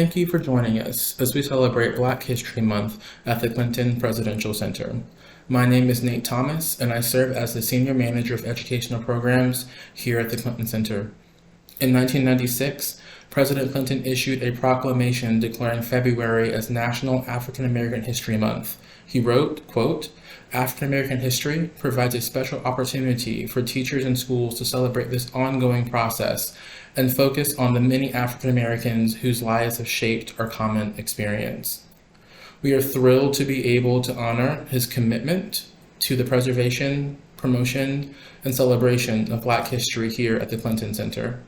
Thank you for joining us as we celebrate Black History Month at the Clinton Presidential Center. My name is Nate Thomas, and I serve as the Senior Manager of Educational Programs here at the Clinton Center. In 1996, President Clinton issued a proclamation declaring February as National African American History Month. He wrote, quote, "African American history provides a special opportunity for teachers and schools to celebrate this ongoing process and focus on the many African Americans whose lives have shaped our common experience." We are thrilled to be able to honor his commitment to the preservation, promotion, and celebration of Black history here at the Clinton Center.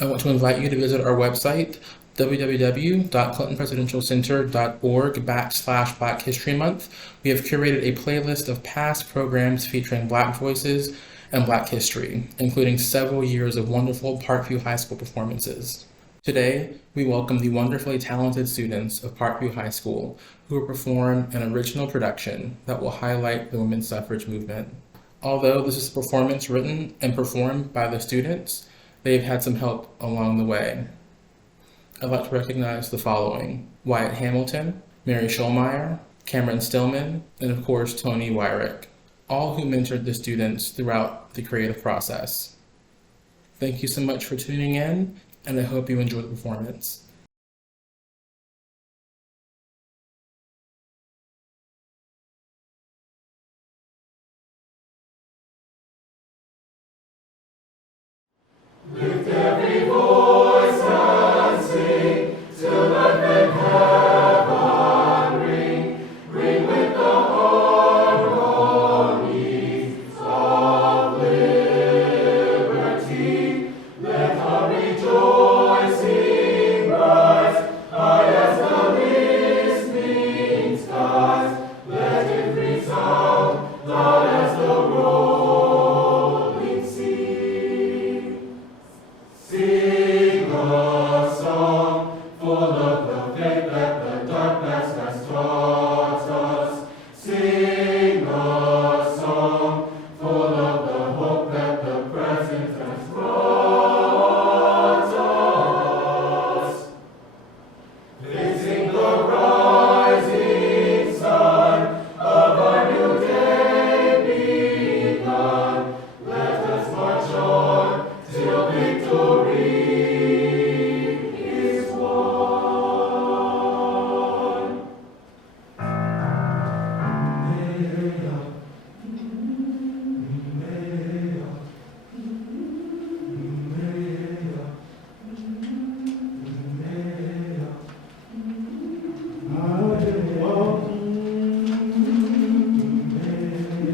I want to invite you to visit our website, www.clintonpresidentialcenter.org/Black History Month. We have curated a playlist of past programs featuring Black voices and Black history, including several years of wonderful Parkview High School performances. Today, we welcome the wonderfully talented students of Parkview High School who will perform an original production that will highlight the women's suffrage movement. Although this is a performance written and performed by the students, they've had some help along the way. I'd like to recognize the following: Wyatt Hamilton, Mary Schulmeyer, Cameron Stillman, and of course Tony Wyrick, all who mentored the students throughout the creative process. Thank you so much for tuning in, and I hope you enjoy the performance. Lift every voice and sing, till earth and heaven ring, ring with the harmonies of liberty. Let our rejoicing rise, high as the listening skies. Let it resound, loud as the rolling sea. Sing a song full of the faith that the dark past has taught us. Sing a song full of the hope that the present has brought us. Facing the rising sun of our new day begun, let us march on till victory is won.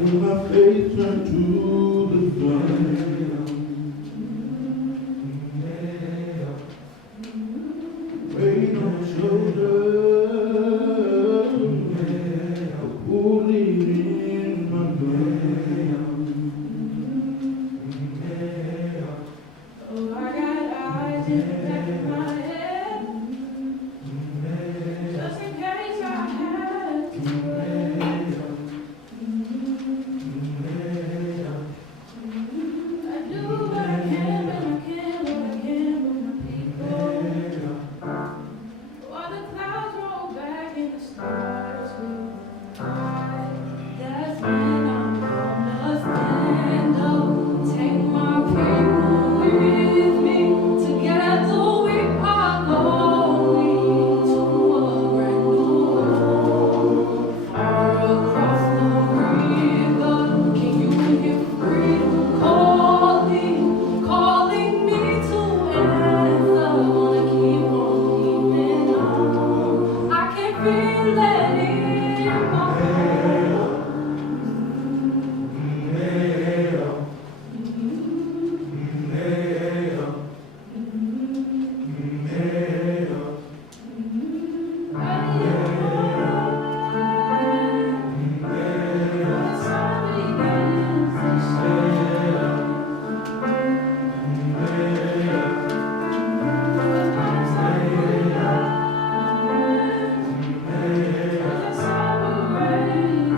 My face turned to the sun. Weight on my shoulder, pulling in my blood. Oh, I got eyes in the back of my head, just in case I had to rest. I do what I can when I can, what I can with my people. While the clouds roll back and the stars will hide, that's when I'm gonna stand up, take my people with me. Together we are going to a brand new world. Far across the river, can you hear freedom calling, calling me to answer? Wanna keep on keeping on. I can feel it in my bones. Separate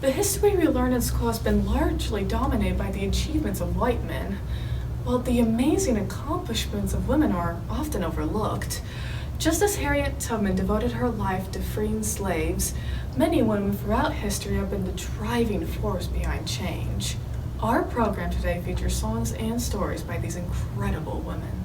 The history we learn in school has been largely dominated by the achievements of white men, while the amazing accomplishments of women are often overlooked. Just as Harriet Tubman devoted her life to freeing slaves, many women throughout history have been the driving force behind change. Our program today features songs and stories by these incredible women.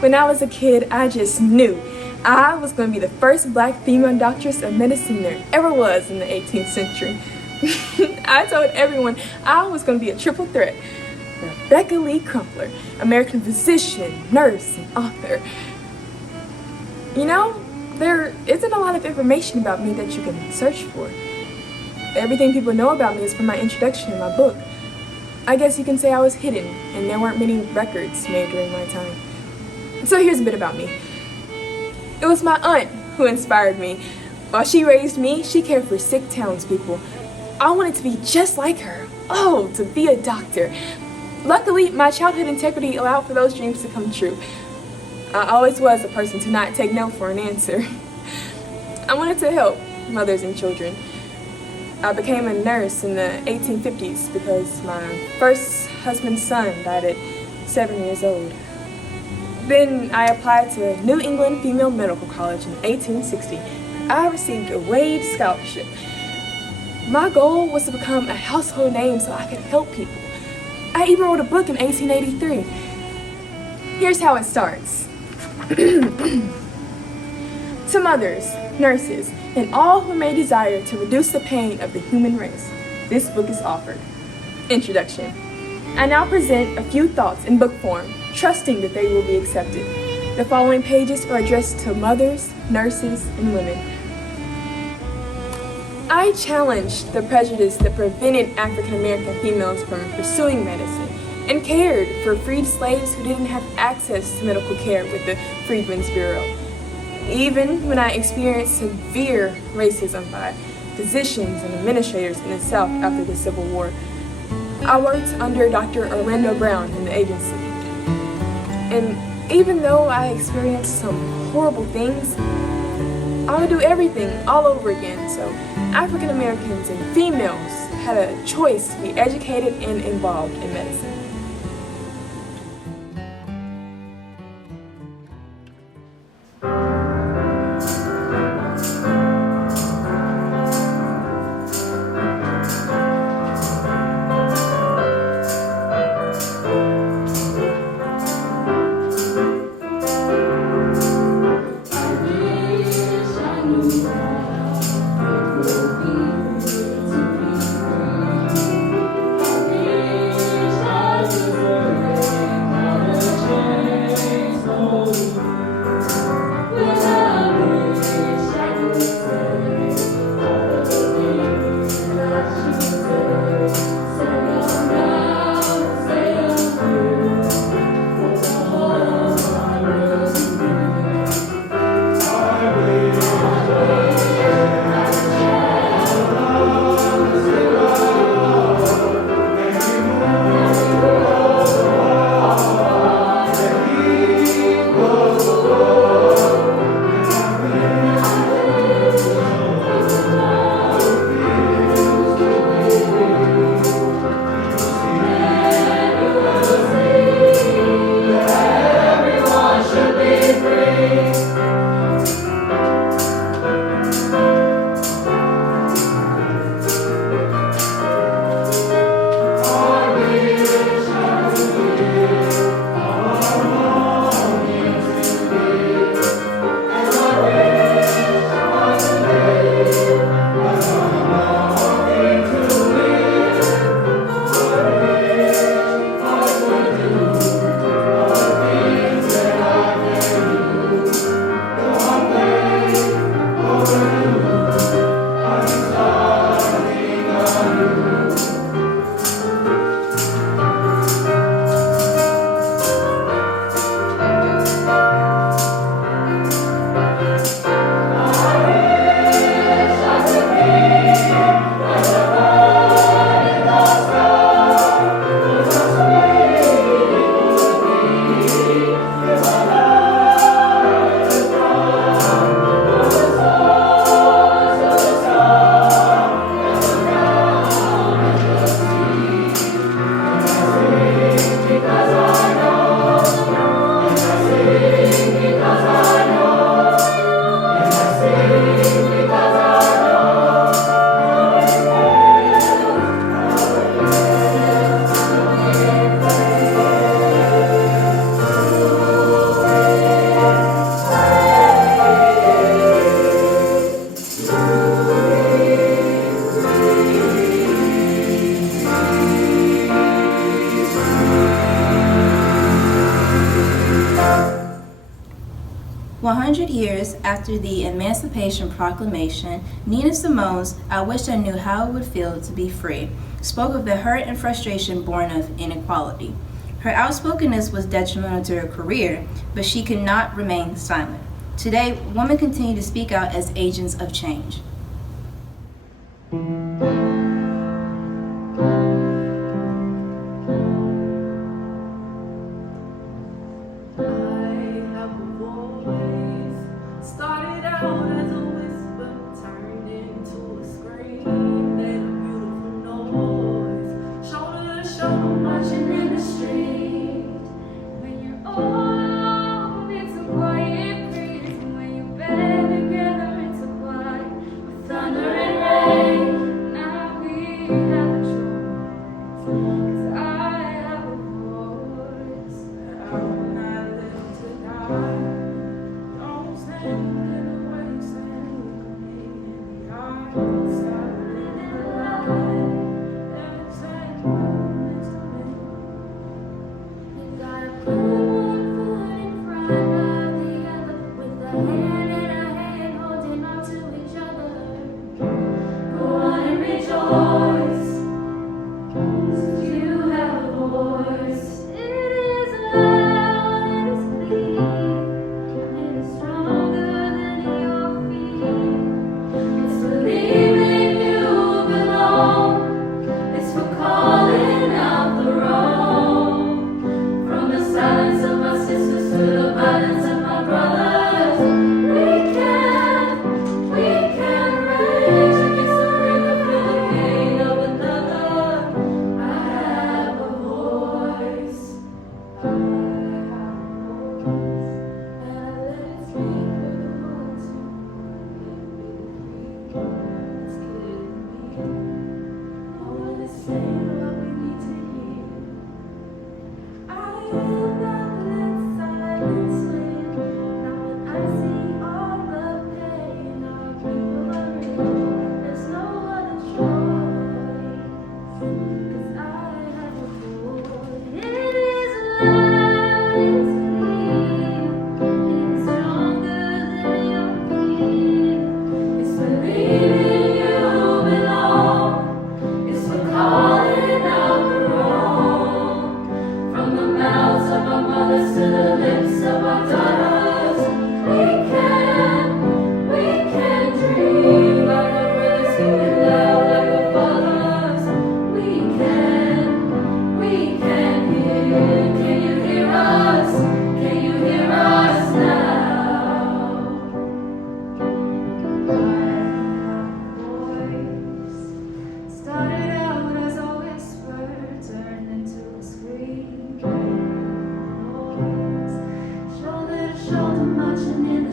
When I was a kid, I just knew I was going to be the first black female doctoress of medicine there ever was in the 18th century. I told everyone I was going to be a triple threat. Rebecca Lee Crumpler, American physician, nurse, and author. You know, there isn't a lot of information about me that you can search for. Everything people know about me is from my introduction in my book. I guess you can say I was hidden, and there weren't many records made during my time. So here's a bit about me. It was my aunt who inspired me. While she raised me, she cared for sick townspeople. I wanted to be just like her. Oh, to be a doctor. Luckily, my childhood integrity allowed for those dreams to come true. I always was a person to not take no for an answer. I wanted to help mothers and children. I became a nurse in the 1850s because my first husband's son died at 7 years old. Then I applied to New England Female Medical College in 1860. I received a Wade scholarship. My goal was to become a household name so I could help people. I even wrote a book in 1883. Here's how it starts. To mothers, nurses, and all who may desire to reduce the pain of the human race, this book is offered. Introduction. I now present a few thoughts in book form, trusting that they will be accepted. The following pages are addressed to mothers, nurses, and women. I challenged the prejudice that prevented African American females from pursuing medicine and cared for freed slaves who didn't have access to medical care with the Freedmen's Bureau. Even when I experienced severe racism by physicians and administrators in the South after the Civil War, I worked under Dr. Orlando Brown in the agency. And even though I experienced some horrible things, I would do everything all over again so African Americans and females had a choice to be educated and involved in medicine. Years after the Emancipation Proclamation, Nina Simone's "I Wish I Knew How It Would Feel to Be Free" spoke of the hurt and frustration born of inequality. Her outspokenness was detrimental to her career, but she could not remain silent. Today, women continue to speak out as agents of change. Marching in the street when you're all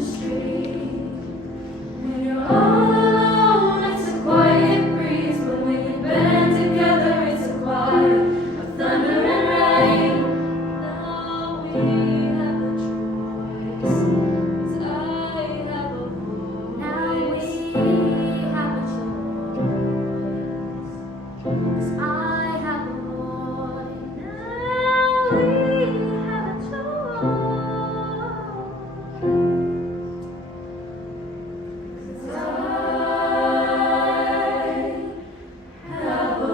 street. When you're all alone, it's a quiet breeze. But when you band together, it's a choir of thunder and rain. Now we have a choice. 'Cause I have a voice. Now we have a choice. 'Cause I have a voice. Now we have a choice. 'Cause I have a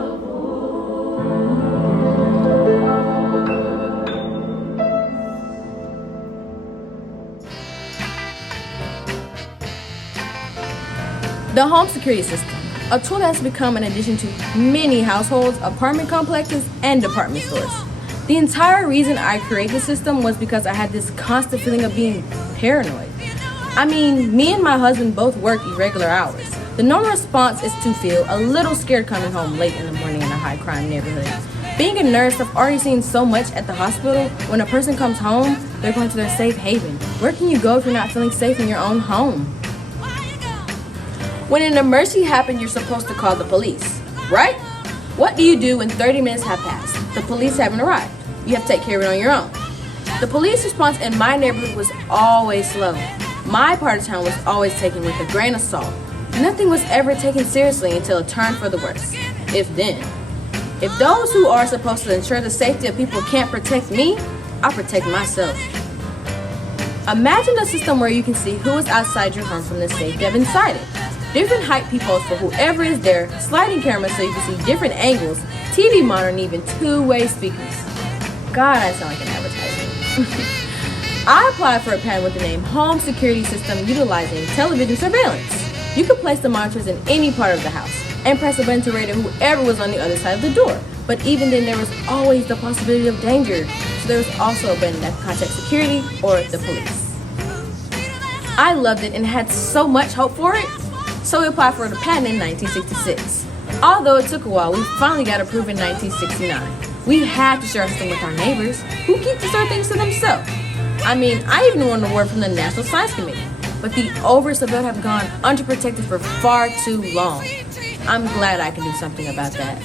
The home security system, a tool that has become an addition to many households, apartment complexes, and department stores. The entire reason I created the system was because I had this constant feeling of being paranoid. I mean, me and my husband both work irregular hours. The normal response is to feel a little scared coming home late in the morning in a high crime neighborhood. Being a nurse, I've already seen so much at the hospital. When a person comes home, they're going to their safe haven. Where can you go if you're not feeling safe in your own home? When an emergency happens, you're supposed to call the police, right? What do you do when 30 minutes have passed? The police haven't arrived. You have to take care of it on your own. The police response in my neighborhood was always slow. My part of town was always taken with a grain of salt. Nothing was ever taken seriously until it turned for the worse, if then. If those who are supposed to ensure the safety of people can't protect me, I'll protect myself. Imagine a system where you can see who is outside your home from the safety of inside it. Different height peepholes for whoever is there, sliding cameras so you can see different angles, TV monitor, and even two-way speakers. God, I sound like an advertisement. I applied for a patent with the name Home Security System utilizing television surveillance. You could place the monitors in any part of the house and press a button to radio whoever was on the other side of the door. But even then, there was always the possibility of danger. So there was also a button that could contact security or the police. I loved it and had so much hope for it. So we applied for the patent in 1966. Although it took a while, we finally got approved in 1969. We had to share our system with our neighbors, who keep to certain things to themselves. I mean, I even won an award from the National Science Committee. But the overs of it have gone underprotected for far too long. I'm glad I can do something about that.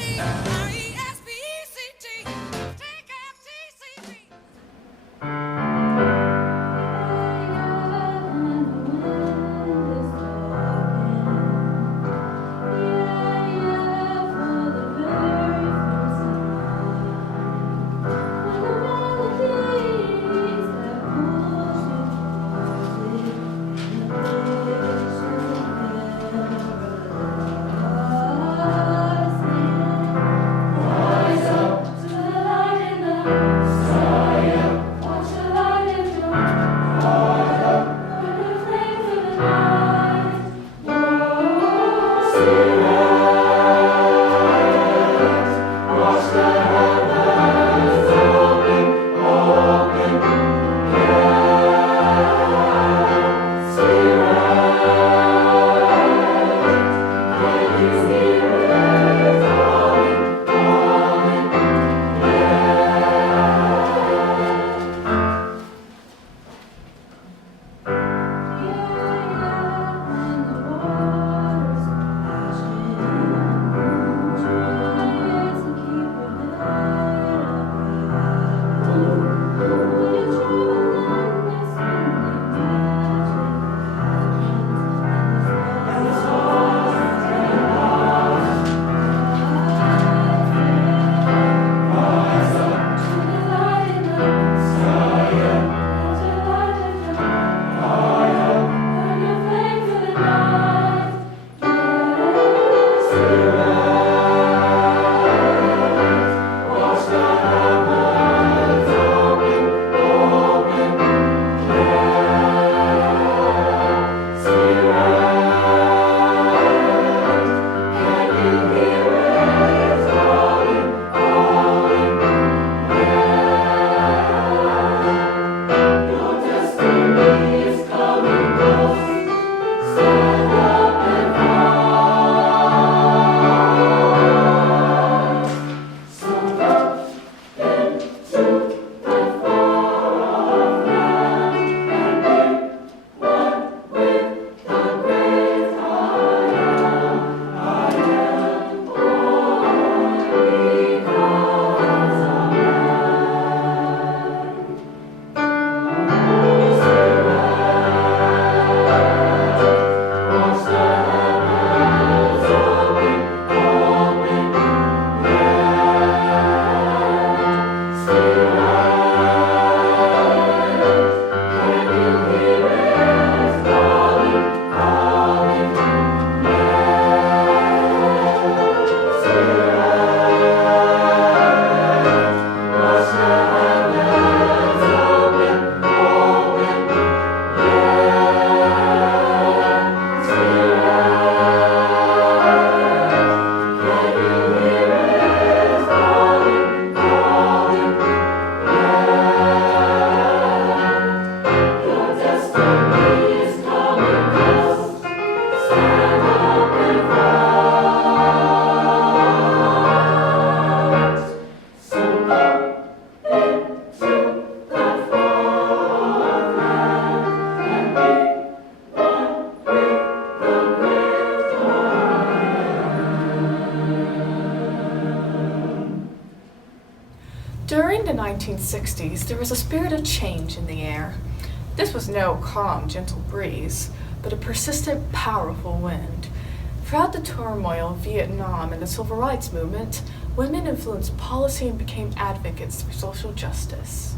the 1960s, there was a spirit of change in the air. This was no calm, gentle breeze, but a persistent, powerful wind. Throughout the turmoil of Vietnam and the Civil Rights Movement, women influenced policy and became advocates for social justice.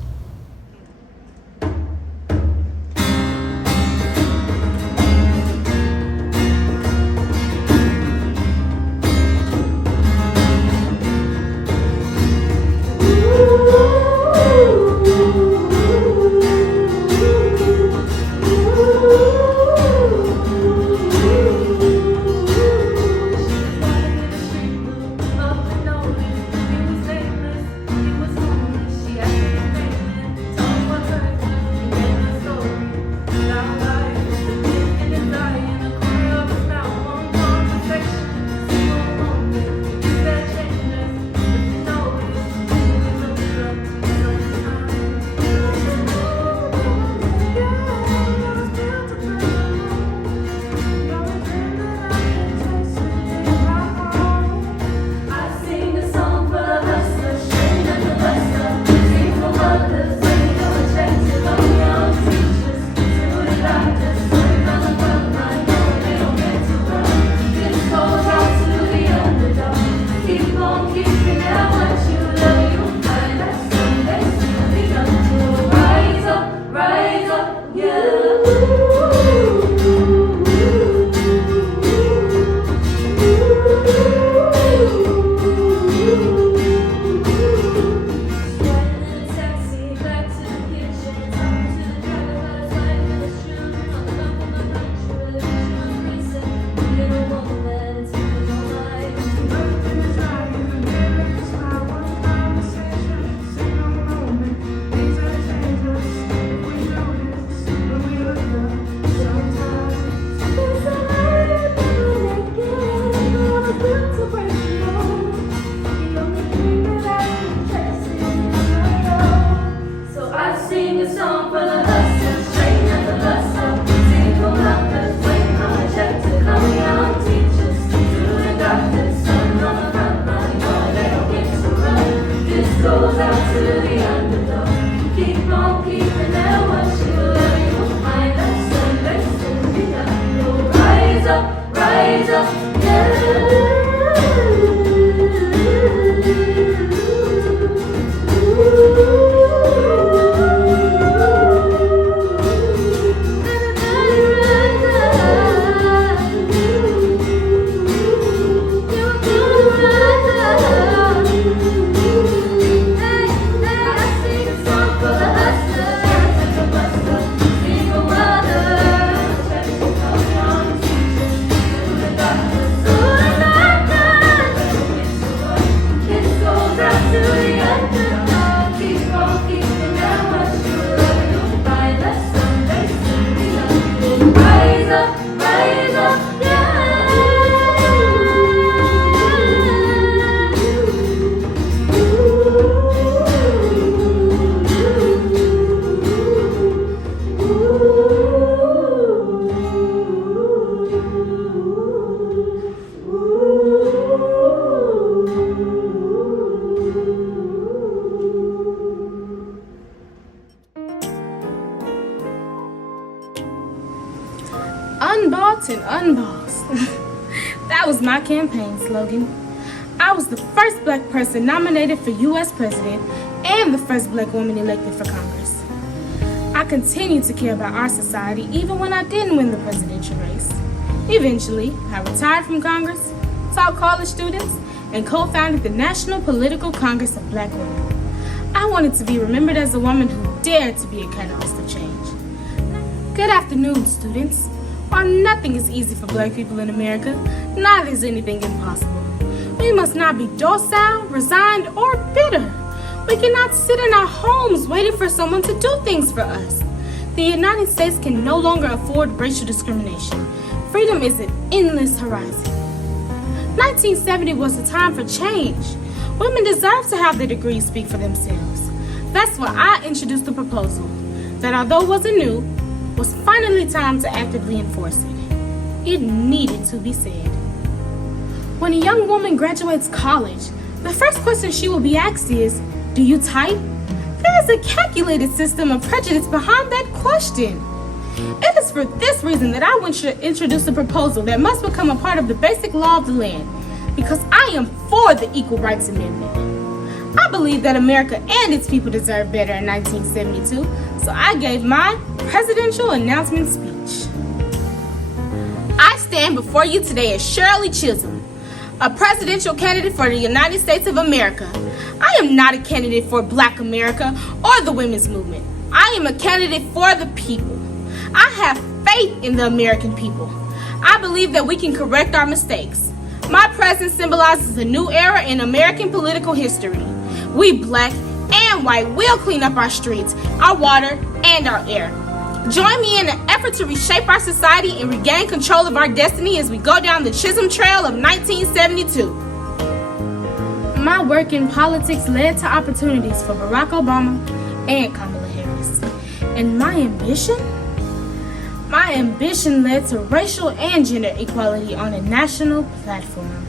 Unbought and unbossed. That was my campaign slogan. I was the first black person nominated for U.S. President and the first black woman elected for Congress. I continued to care about our society even when I didn't win the presidential race. Eventually, I retired from Congress, taught college students, and co-founded the National Political Congress of Black Women. I wanted to be remembered as a woman who dared to be a catalyst of change. Good afternoon, students. While nothing is easy for black people in America, neither is anything impossible. We must not be docile, resigned, or bitter. We cannot sit in our homes waiting for someone to do things for us. The United States can no longer afford racial discrimination. Freedom is an endless horizon. 1970 was a time for change. Women deserve to have their degrees speak for themselves. That's why I introduced the proposal that although it wasn't new, was finally time to actively enforce it. It needed to be said. When a young woman graduates college, the first question she will be asked is, do you type? There is a calculated system of prejudice behind that question. It is for this reason that I want to introduce a proposal that must become a part of the basic law of the land, because I am for the Equal Rights Amendment. I believe that America and its people deserve better in 1972, so I gave my presidential announcement speech. I stand before you today as Shirley Chisholm, a presidential candidate for the United States of America. I am not a candidate for Black America or the women's movement. I am a candidate for the people. I have faith in the American people. I believe that we can correct our mistakes. My presence symbolizes a new era in American political history. We Black and white will clean up our streets, our water, and our air. Join me in an effort to reshape our society and regain control of our destiny as we go down the Chisholm Trail of 1972. My work in politics led to opportunities for Barack Obama and Kamala Harris. And my ambition led to racial and gender equality on a national platform.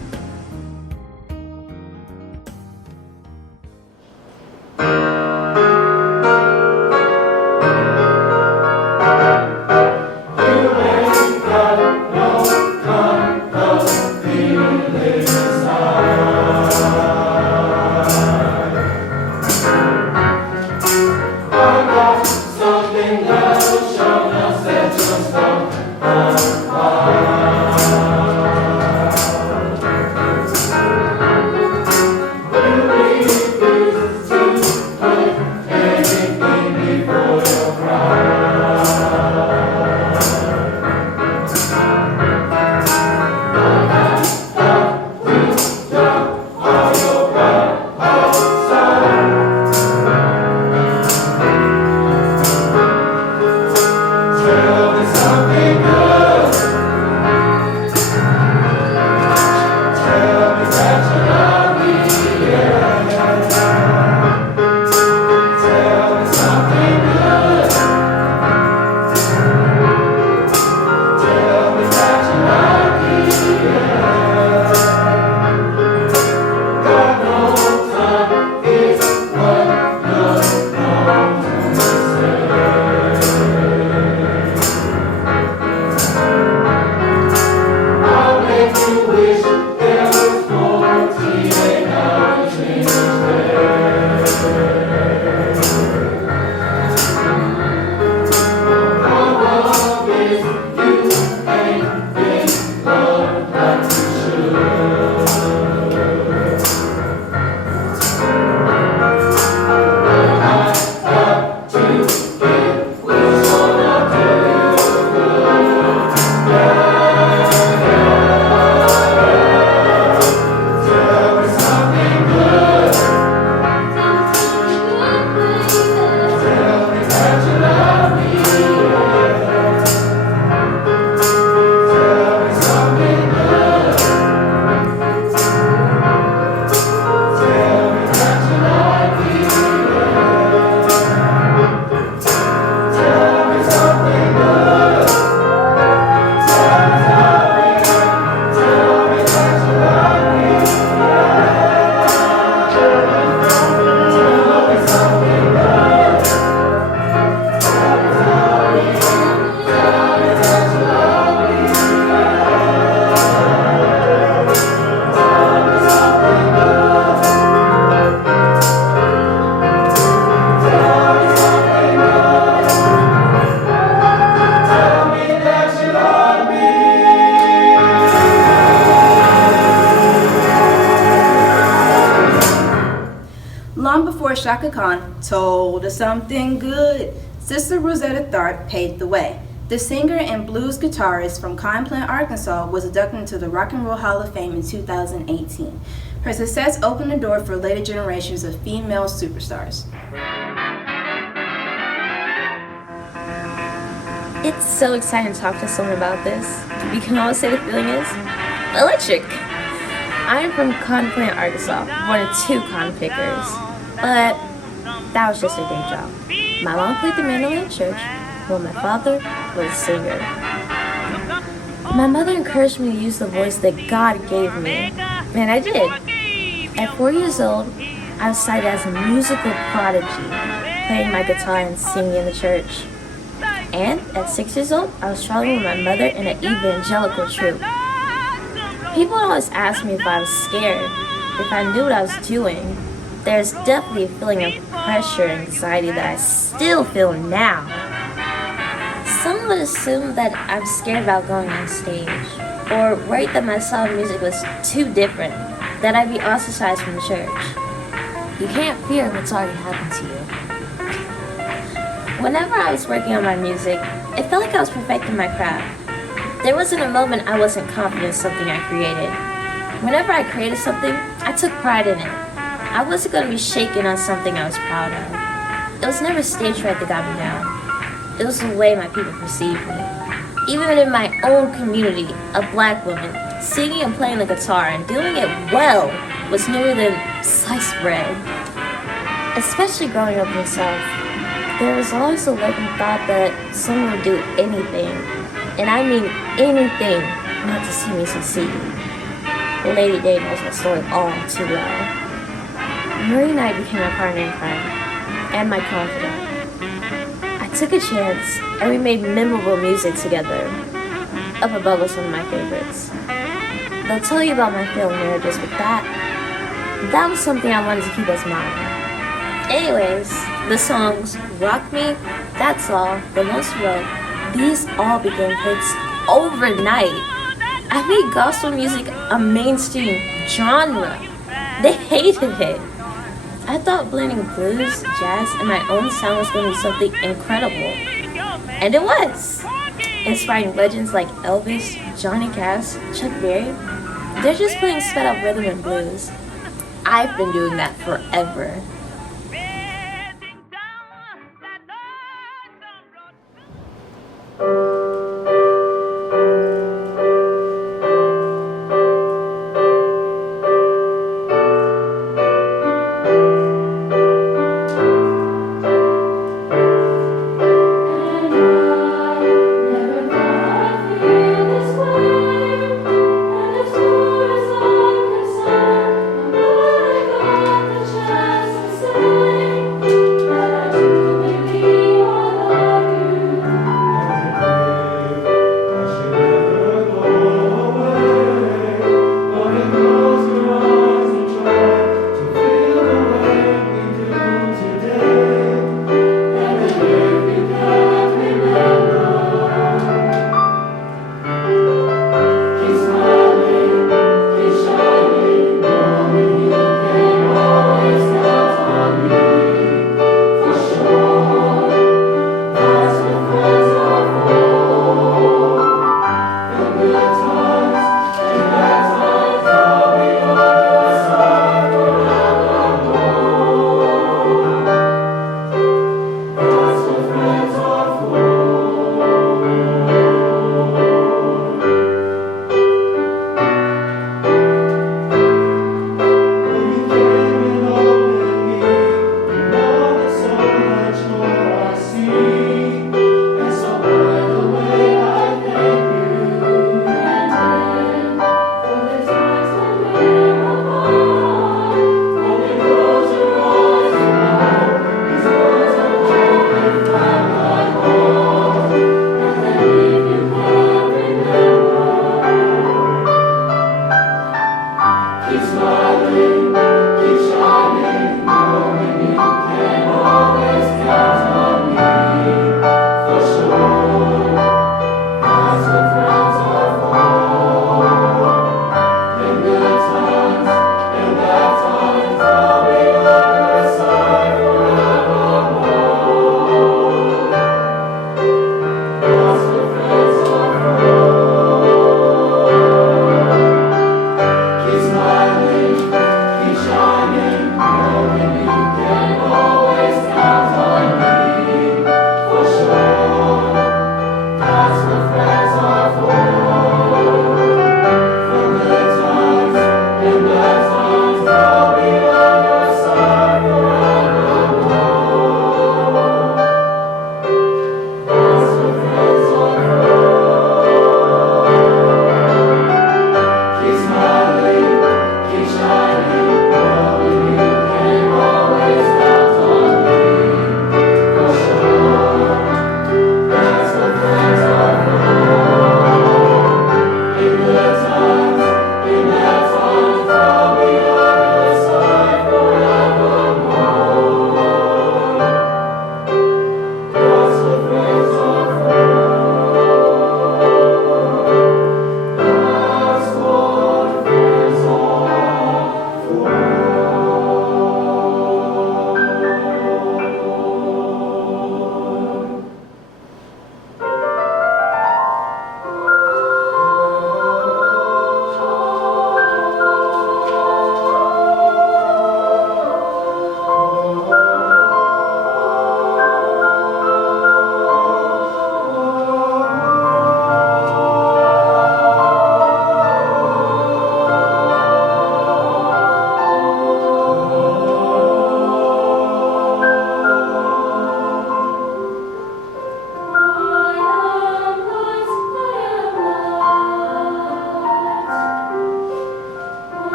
Long before Shaka Khan told us something good, Sister Rosetta Tharpe paved the way. The singer and blues guitarist from Plant, Arkansas was inducted into the Rock and Roll Hall of Fame in 2018. Her success opened the door for later generations of female superstars. It's so exciting to talk to someone about this. You can always say the feeling is electric. I am from Plant, Arkansas, one of 2 cotton pickers, but that was just a day job. My mom played the mandolin in church, while my father was a singer. My mother encouraged me to use the voice that God gave me, and I did. At 4 years old, I was cited as a musical prodigy. playing my guitar and singing in the church. And at 6 years old, I was traveling with my mother in an evangelical troop. People always ask me if I was scared, if I knew what I was doing. There's definitely a feeling of pressure and anxiety that I still feel now. Some would assume that I'm scared about going on stage, or worried that my style of music was too different, that I'd be ostracized from the church. You can't fear what's already happened to you. Whenever I was working on my music, it felt like I was perfecting my craft. There wasn't a moment I wasn't confident in something I created. Whenever I created something, I took pride in it. I wasn't going to be shaken on something I was proud of. It was never stage fright that got me down. It was the way my people perceived me. Even in my own community, a black woman singing and playing the guitar and doing it well was newer than sliced bread. Especially growing up in the South, there was always a lurking thought that someone would do anything, and I mean anything, not to see me succeed. Lady Day knows my story all too well. Marie and I became my partner in crime, and my confidant. I took a chance, and we made memorable music together. Up Above was one of my favorites. They'll tell you about my failed marriages, but that was something I wanted to keep as mine. Anyways, the songs Rock Me, That's All, The Most Road, these all became hits overnight. I made gospel music a mainstream genre. They hated it. I thought blending blues, jazz, and my own sound was going to be something incredible. And it was. Inspiring legends like Elvis, Johnny Cash, Chuck Berry. They're just playing sped up rhythm and blues. I've been doing that forever. Chance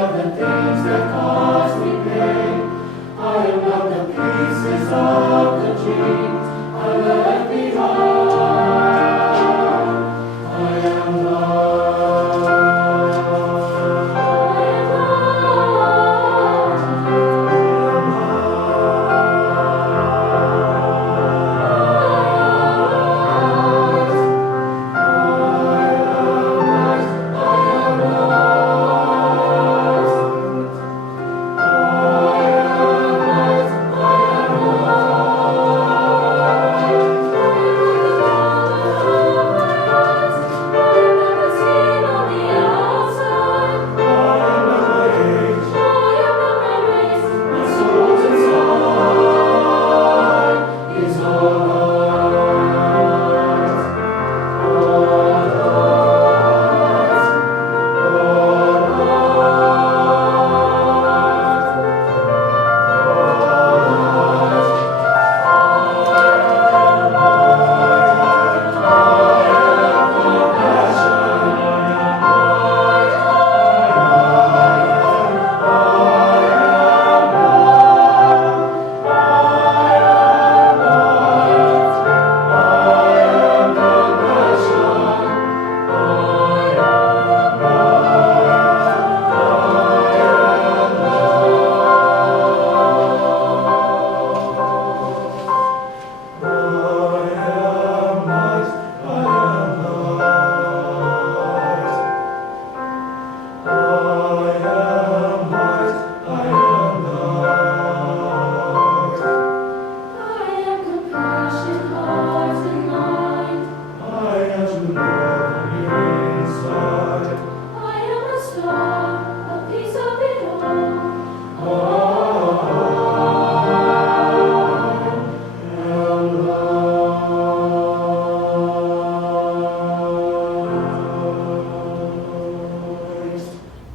of the things that cost me pain. I am not the pieces of the dreams I left behind. I am lost.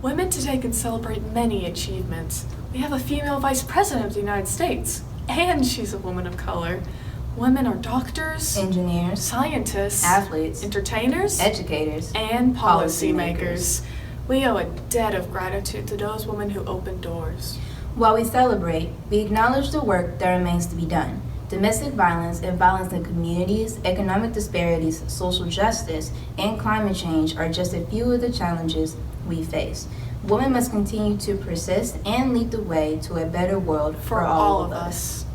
Women today can celebrate many achievements. We have a female vice president of the United States, and she's a woman of color. Women are doctors, Engineers, scientists, athletes, entertainers, educators, and policymakers. policymakers. We owe a debt of gratitude to those women who opened doors. While we celebrate, we acknowledge the work that remains to be done. Domestic violence and violence in communities, economic disparities, social justice, and climate change are just a few of the challenges we face. Women must continue to persist and lead the way to a better world For all of us.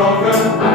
Stronger.